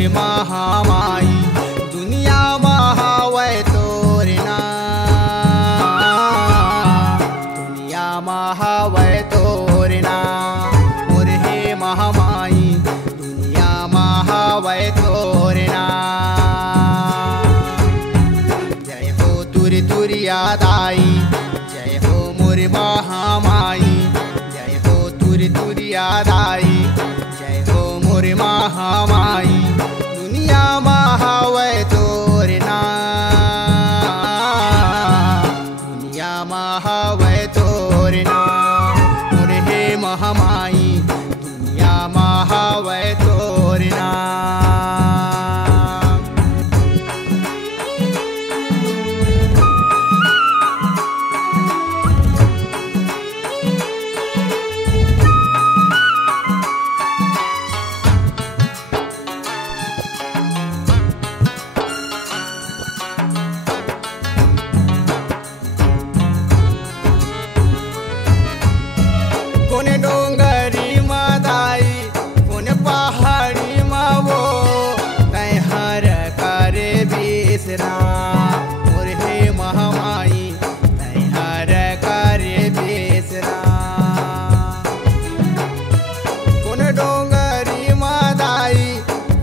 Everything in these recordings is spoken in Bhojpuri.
मोर महामाई दुनिया महावै तोरना, दुनिया महावै तोरना मोर हे महामाई दुनिया महावै तोरना। जय हो तुरी तुरिया दाई, जय हो मोर महामाई, जय हो तुरी तुरिया दाई, जय हो मोर महामाई दुनिया महावै तोरना, दुनिया महावै तोरना मोर हे महामाई दुनिया महावै तोरना। कोने डोंगरी मादाई कोने पहाड़ी मावो तै हर करे बेसरा मोर हे महामाई तै हर करे बेसरा। कोने डोंगरी मादाई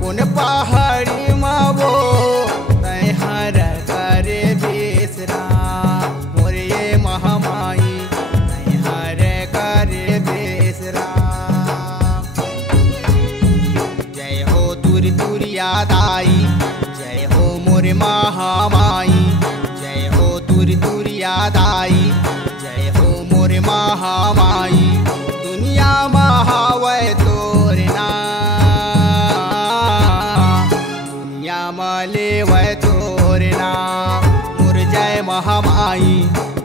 कोने पहाड़ी मावो तै हर करे बेसरा मोर ये महामाई तै हर करे बेसरा। जय हो तुरी तुरिया दाई, जय हो मोर महामाई, जय हो तुरी तुरिया दाई, जय हो मोर महामाई दुनिया महावै तोरना, दुनिया मले वै तोरना मोर जय महामाई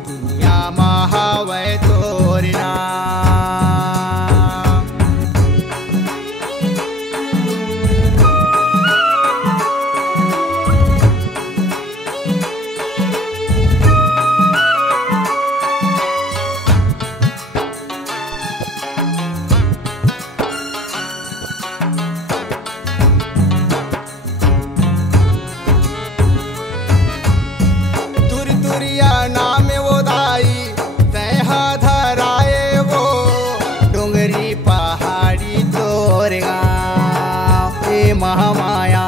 दुनिया महावै तोरना। तुरिया नाम वो दाई तय धराए वो डोंगरी पहाड़ी तोर गाँव हे महामाया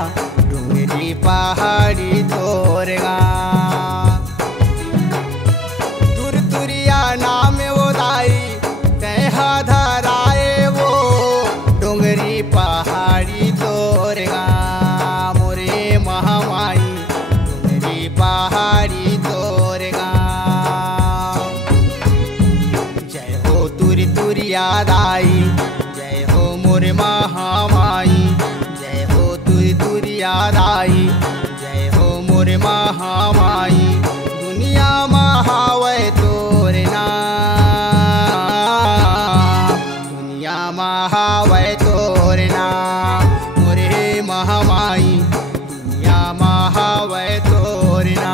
डोंगरी पहाड़ी तोर गाँव। तुरिया नाम वो दाई तय धराए वो डोंगरी पहाड़ी तोर गाँव मोरे महामाई डोंगरी पहाड़ी तोर गाँव। जय हो तुरी तुरिया दाई, जय हो मोर महामाई, जय हो तुरी तुरिया दाई, जय हो मोर महामाई दुनिया महावै तोरना, दुनिया महावै तोरना मोर हे महामाई दुनिया महावै तोरना।